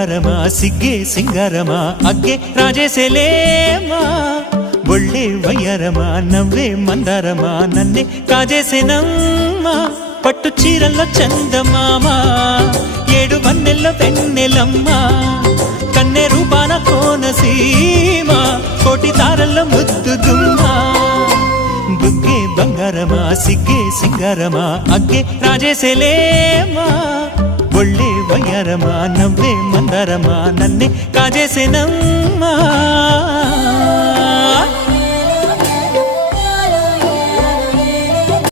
బంగారమా సిగ్గే సింగారమా అగ్గే రాజేసేలేమా ఒళ్ళే వయ్యారమా నవ్వే మందారమా నన్నే కాజేసేనమ్మా పట్టు చీరల్లో చందమామా ఏడు వన్నెల్లో వెన్నెలమ్మా కన్నె రూపాన కోనసీమ కోటి తారల్లో ముద్దుదుమ్మా బుగ్గే బంగారమా సిగ్గే సింగారమా అగ్గే రాజేసేలేమా ఒళ్ళే వయ్యారమా నవ్వే మందారమా నన్నే కాజేసేనమ్మా